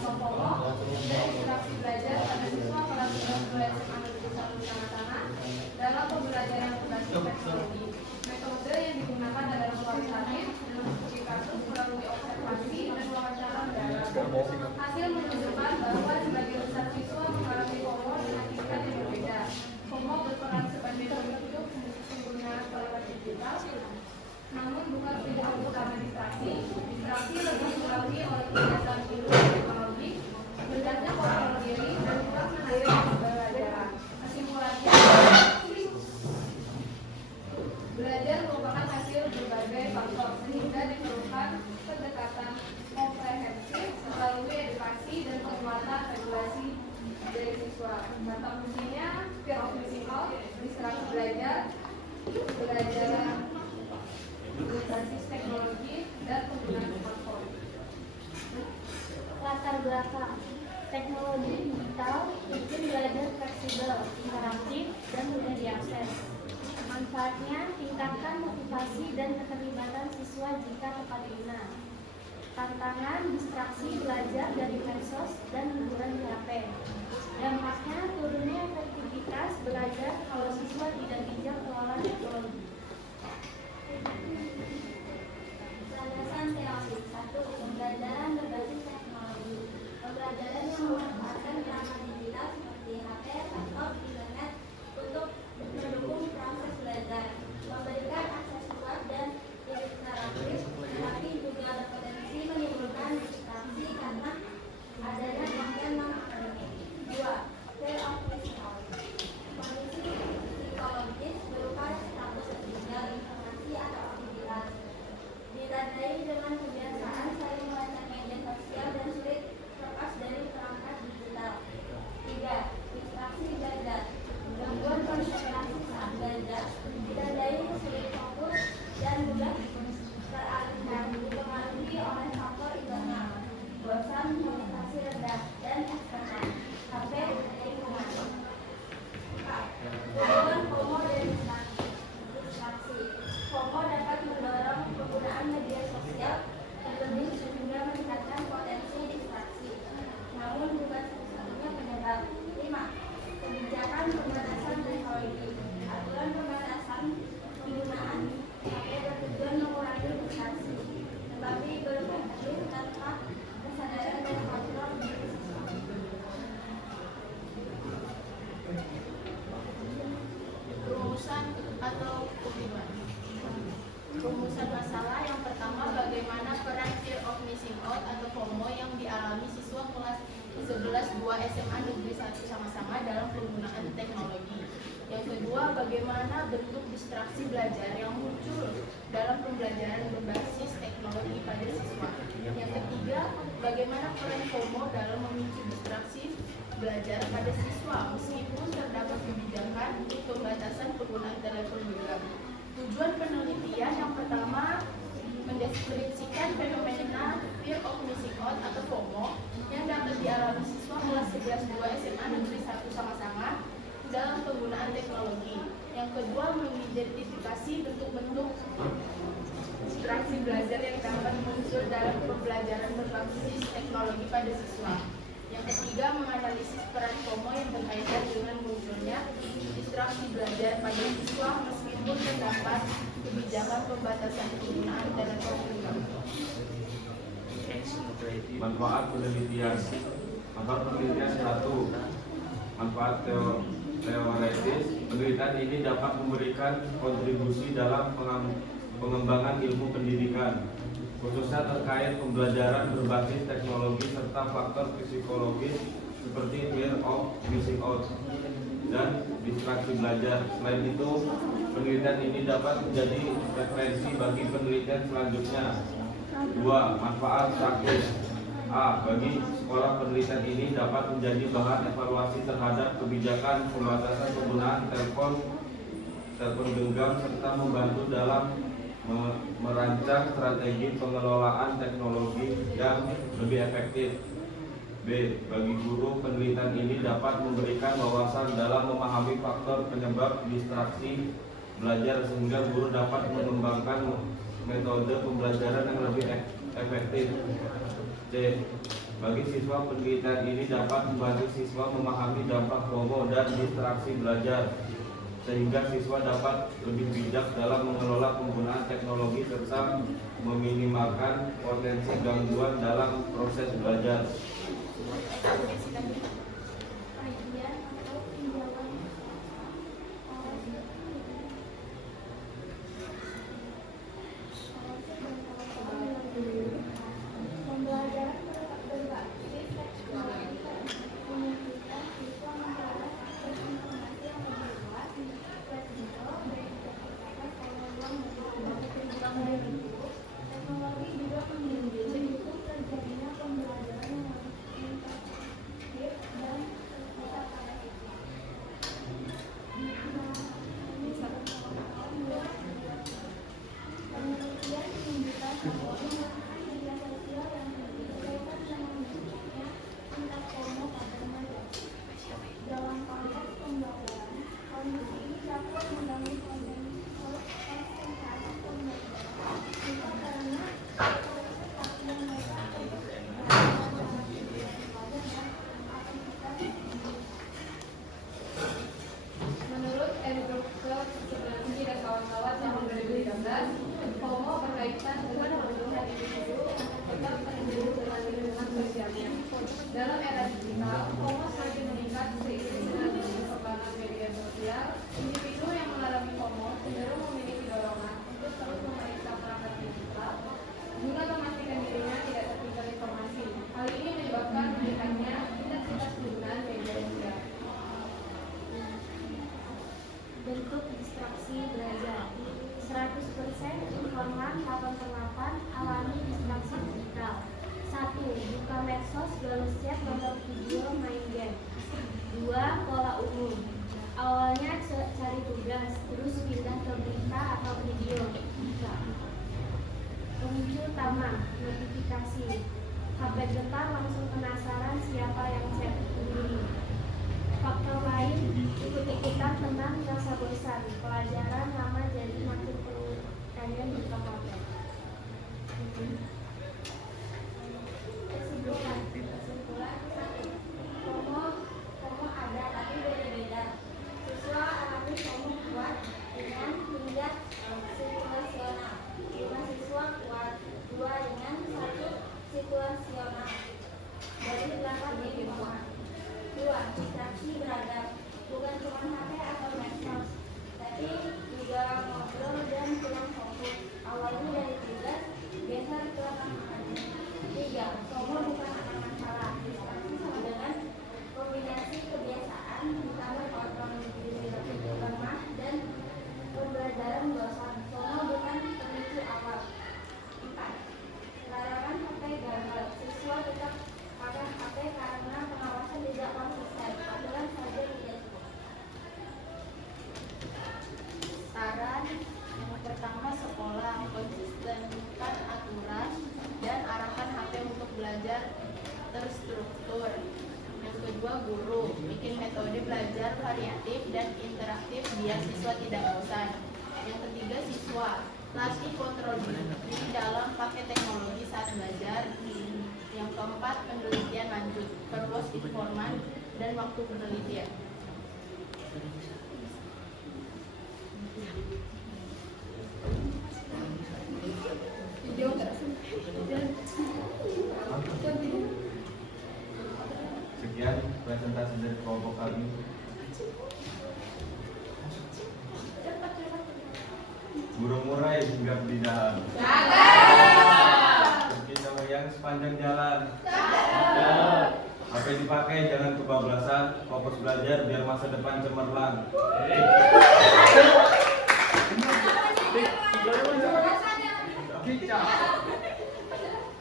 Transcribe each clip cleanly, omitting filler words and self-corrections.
atau FOMO dan distraksi belajar pada siswa kelas 11 SMA Negeri 1 Kecamatan dalam pembelajaran berbasis teknologi. Metode yang digunakan adalah kualitatif dalam studi kasus melalui observasi dan wawancara mendalam. Hasil menunjukkan bahwa sebagian besar siswa mengalami FOMO dengan tingkat yang berbeda. FOMO berperan sebagai pemicu penggunaan peralatan digital, namun bukan pilihan utama distraksi. Distraksi lebih dilalui oleh kebiasaan ilmu teknologi, berdasarkan kontrol diri dan kurang mengalir pembelajaran. Kesimpulannya, belajar merupakan hasil berbagai faktor sehingga diperlukan pendekatan komprehensif melalui edukasi dan penguatan regulasi dari siswa. Kata kuncinya fear of missing out, distraksi belajar, belajar berbasis teknologi dan penggunaan smartphone. Latar belakang teknologi digital bikin belajar fleksibel, interaktif, dan mudah diakses. Manfaatnya tingkatkan motivasi dan keterlibatan siswa jika tepat guna. Tantangan distraksi belajar dari medsos dan hiburan di HP. Dampaknya turunnya efektivitas belajar kalau siswa tidak bijak kelola teknologi. Landasan teori 1. Pembelajaran berbasis teknologi. Pembelajaran yang memanfaatkan perangkat digital seperti HP, laptop, internet untuk mendukung proses belajar, memberikan akses luas dan interaktif, tetapi juga berpotensi menimbulkan distraksi karena adanya konten non-akademik. 2. Fear of missing out. Kondisi psikologis berupa status tertinggal informasi atau aktivitas, ditandai dengan kebiasaan saling melacak media sosial dan sulit lepas dari perangkat digital. 3. Distraksi belajar. Gangguan konsentrasi saat belajar, ditandai sulit fokus dan mudah teralihkan, dipengaruhi oleh faktor internal, bosan, motivasi rendah, dan eksternal, HP, lingkungan. 4. Gangguan FOMO dan distraksi. FOMO dapat mendorong penggunaan media sosial terlebih sehingga meningkatkan potensi distraksi, namun bukan satu-satunya penyebab. 5. Kebijakan pembatasan teknologi. Aturan pembatasan penggunaan HP bertujuan mengurangi distraksi, tetapi belum efektif tanpa kesadaran dan kontrol diri siswa. Rumusan atau hubungan. Rumusan masalah yang pertama, bagaimana peran fear of missing out atau FOMO yang dialami siswa kelas 11 2 SMA Negeri 1 Sama-Sama dalam penggunaan teknologi. Yang kedua, bagaimana bentuk distraksi belajar yang muncul dalam pembelajaran berbasis teknologi pada siswa. Yang ketiga, bagaimana peran FOMO dalam memicu distraksi belajar pada siswa meskipun terdapat kebijakan pembatasan penggunaan telepon genggam. Tujuan penelitian yang pertama, mendeskripsikan fenomena fear of missing out atau FOMO yang dapat dialami siswa kelas 11 2 SMA Negeri 1 Sama-Sama dalam penggunaan teknologi. Yang kedua, mengidentifikasi bentuk-bentuk distraksi belajar yang dapat muncul dalam pembelajaran berbasis teknologi pada siswa. Yang ketiga, menganalisis peran FOMO yang berkaitan dengan munculnya distraksi belajar pada siswa meskipun terdapat kebijakan pembatasan penggunaan telepon genggam. Manfaat penelitian. Manfaat penelitian 1. Manfaat teoretis. Penelitian ini dapat memberikan kontribusi dalam pengembangan ilmu pendidikan, khususnya terkait pembelajaran berbasis teknologi serta faktor psikologis seperti fear of missing out dan distraksi belajar. Selain itu, penelitian ini dapat menjadi referensi bagi penelitian selanjutnya. 2. Manfaat praktis. A. Bagi sekolah, penelitian ini dapat menjadi bahan evaluasi terhadap kebijakan pembatasan penggunaan telepon genggam serta membantu dalam merancang strategi pengelolaan teknologi yang lebih efektif. B. Bagi guru, penelitian ini dapat memberikan wawasan dalam memahami faktor penyebab distraksi belajar sehingga guru dapat mengembangkan metode pembelajaran yang lebih efektif. C. Bagi siswa, penelitian ini dapat membantu siswa memahami dampak FOMO dan distraksi belajar, sehingga siswa dapat lebih bijak dalam mengelola penggunaan teknologi serta meminimalkan potensi gangguan dalam proses belajar. Kajian atau tinjauan pembelajaran berbasis teknologi memungkinkan siswa memperoleh akses informasi yang lebih luas, fleksibel, berintegritas pengetahuan lebih luas. Teknologi juga mendukung terjadinya pembelajaran yang lebih interaktif dan terpusat pada siswa. Penelitian menunjukkan bahwa media sosial yang berkaitan dengan munculnya tingkat FOMO pada remaja. Dalam konteks pembelajaran, kondisi ini dapat mengganggu konsentrasi pembelajaran. Juga karena konsentrasi yang mereka Menurut Dr. Subrani dan kawan-kawan tahun 2013, FOMO berkaitan dengan kebutuhan individu untuk tetap terhubung dengan lingkungan sosialnya. Dalam era digital, FOMO semakin meningkat seiring dengan perkembangan media sosial. Individu yang mengalami FOMO cenderung memiliki dorongan untuk terus memeriksa perangkat digital guna memastikan dirinya tidak tertinggal informasi. Hal ini menyebabkan meningkatnya intensitas penggunaan media sosial. Bentuk distraksi belajar 100% informan 88 alami distraksi digital. 1. Buka medsos, download chat, nonton video, main game. 2. Pola umum. Awalnya cari tugas, terus pindah ke berita atau video. 3. Pemicu utama, notifikasi. HP getar langsung penasaran siapa yang chat sendiri. Faktor lain, ikut-ikutan tenang, rasa bosan. Pelajaran lama jadi makin perlu kalian buka HP. Kesimpulan 1. FOMO ada tapi beda-beda. Siswa alami FOMO kuat dengan tingkat situasional. 5 siswa kuat, 2 dengan 1 situasional. Dari 8 informan. 2. Distraksi beragam, bukan cuma HP atau medsos, tapi juga ngobrol dan kurang fokus. Awalnya dari tugas, biasa ke lapangan. 3. FOMO bukan akar masalah. Distraksi sama dengan kombinasi kebiasaan, ditambah kondisi lemah dan pembelajaran bosan. FOMO bukan pemicu awal. 4. Larangan HP gagal. Siswa tetap pakai HP karena pengawasan tidak konsisten. Aturan saja tidak cukup. Saran yang pertama, sekolah konsistenkan aturan dan arahkan HP untuk belajar terstruktur. Yang kedua, guru bikin metode belajar variatif dan interaktif biar siswa tidak bosan. Yang ketiga, siswa latih kontrol diri dalam pakai teknologi saat belajar. Yang keempat, penelitian lanjut, perluas informan dan waktu penelitian. Sekian presentasi dari kelompok kami. Burung murai hinggap di dalam. Kita meriang sepanjang jalan. HP dipakai jangan kebablasan, fokus belajar biar masa depan cemerlang.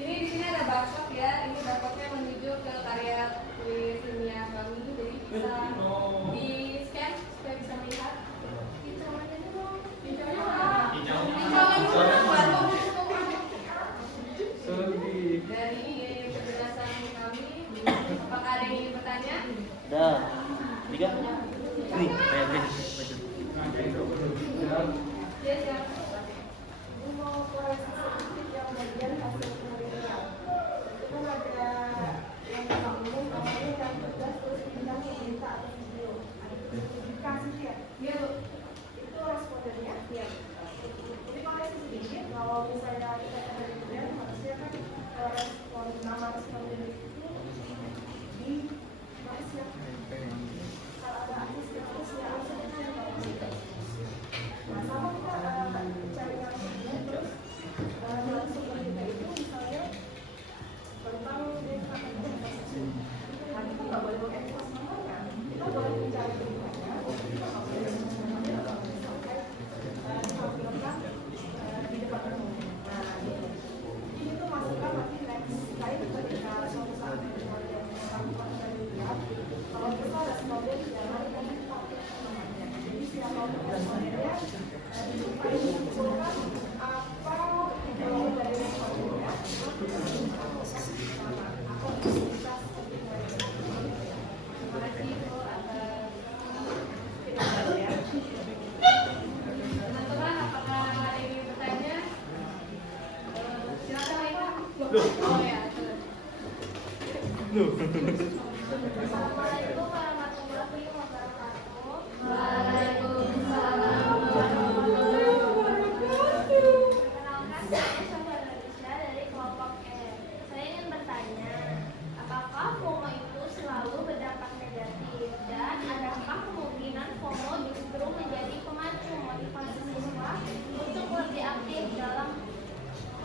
Ini di sini ada barcode ya. Ini barcode-nya menuju ke karya tulis ilmiah kami. Jadi bisa di scan supaya bisa melihat. Dari penjelasan kami, apakah ada yang ingin bertanya? Dah. Tiga. Nih, kayak baca. Ya, siap. Ibu mau koreksi sedikit yang bagian hasil penelitian. Itu kan ada Assalamualaikum warahmatullahi wabarakatuh. Waalaikumsalam warahmatullahi wabarakatuh. Perkenalkan, saya Syafa Indonesia dari kelompok R. Saya ingin bertanya, apakah FOMO itu selalu berdampak negatif dan adakah kemungkinan FOMO justru menjadi pemacu motivasi siswa untuk lebih aktif dalam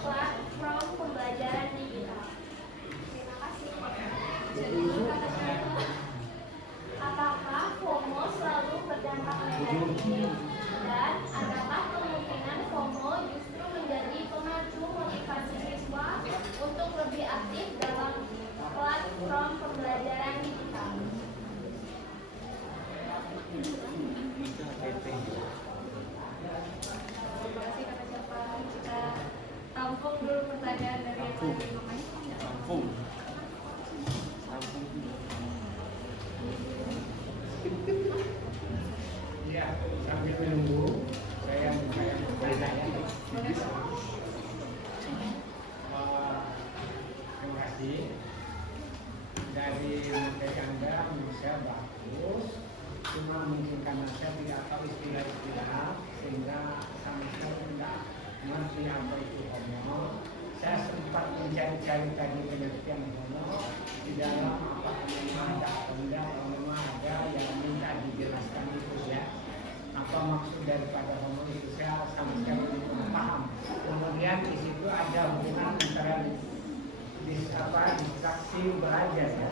platform pembelajaran digital? Terima kasih. Apakah FOMO selalu berdampak negatif dan adakah kemungkinan FOMO justru menjadi pemacu motivasi siswa untuk lebih aktif dalam platform pembelajaran digital? Terima kasih kata siapa. Kita tampung dulu pertanyaan dari yang tadi namanya. Ampun. Ya, sambil menunggu saya bertanya. Terima kasih. Dari materi Anda menurut saya bagus. Cuma mungkin karena saya tidak tahu istilah-istilah sehingga sama sekali tidak mengerti apa itu homo. Saya sempat mencari-cari tadi pengertian homo di dalam apa memang ada enggak, kalau memang ada yang minta dijelaskan itu ya. Apa maksud daripada homo itu saya sama sekali belum paham. Kemudian di situ ada hubungan antara distraksi belajar ya.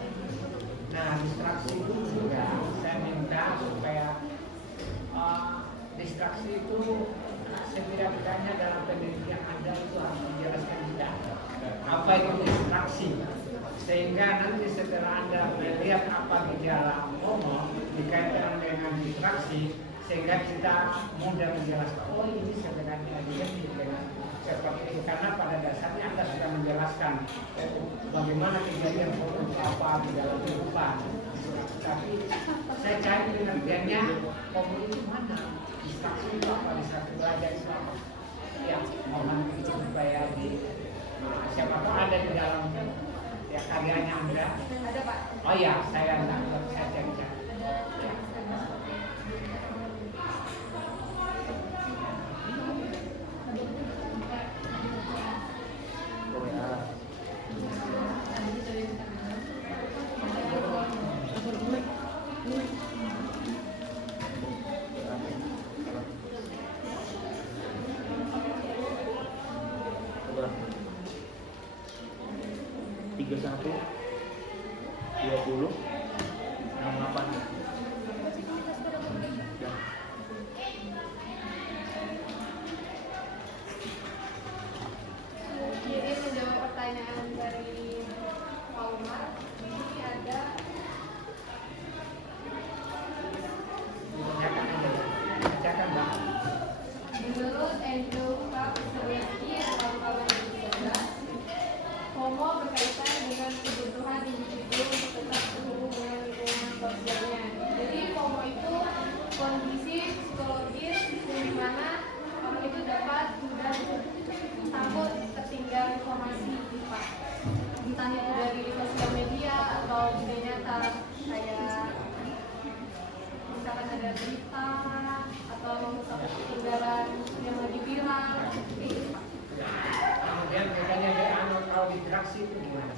Nah, distraksi itu juga saya minta supaya distraksi itu setidak-tidaknya dalam penelitian Anda itu harus menjelaskan kita apa itu distraksi, sehingga nanti setelah Anda melihat apa gejala homo dikaitkan dengan distraksi, sehingga kita mudah menjelaskan oh ini sebenarnya identik dengan seperti itu, karena pada dasarnya Anda sudah menjelaskan bagaimana kejadian homo apa di dalam kehidupan. Tapi saya cari pengertiannya homo itu mana, distraksi itu apa, distraksi belajar itu apa. Ya, mohon supaya siapa tahu ada di dalam ya karyanya Anda. Ada Pak. Oh ya, saya cari-cari. Ya. Tiga 31 20 68. Ya. Jadi menjawab pertanyaan dari Pak Umar, ini ada Bacakan, Mbak. menurut Andrew Kapseliski tahun 2013, FOMO berkaitan dengan kebutuhan individu untuk tetap terhubung dengan lingkungan sosialnya. Jadi FOMO itu kondisi psikologis di mana orang itu dapat mudah takut tertinggal informasi, Pak. Entah itu dari sosial media atau media nyata, kayak misalkan ada berita atau misalkan ketinggalan yang lagi viral, seperti itu, Pak. Kemudian katanya dari kalau distraksi itu gimana?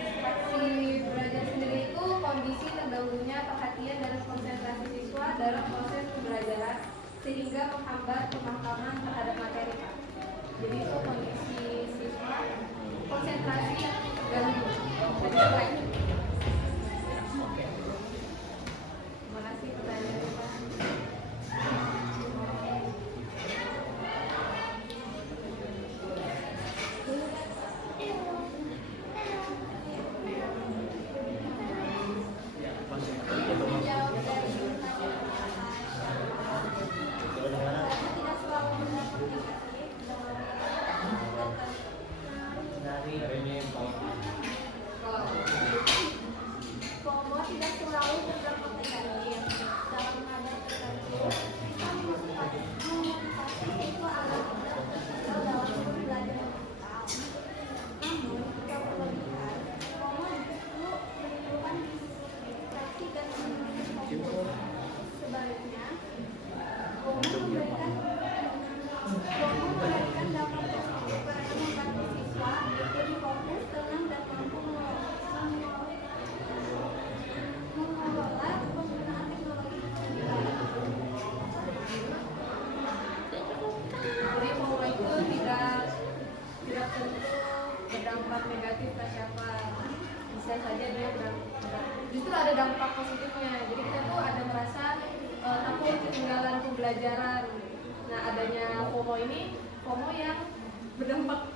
Distraksi belajar sendiri itu kondisi terdahulunya perhatian dan konsentrasi siswa dalam proses pembelajaran sehingga menghambat pemahaman terhadap materi, Pak. Jadi itu kondisi siswa konsentrasi yang terganggu. Oke. Terima kasih pertanyaannya, Pak. Masuk. Ya, Mas. Menjawab dari pertanyaan Bagaimana? tidak selalu berdampak negatif dalam Dari FOMO tidak selalu berdampak negatif dalam menghadapi tertentu. Bisa memotivasi siswa agar tidak tertinggal dalam pembelajaran digital. Namun, berdampak negatif ke siapa. Bisa saja dia justru ada dampak positifnya. Jadi kita tuh ada merasa takut ketinggalan pembelajaran. Nah, adanya FOMO ini, FOMO yang berdampak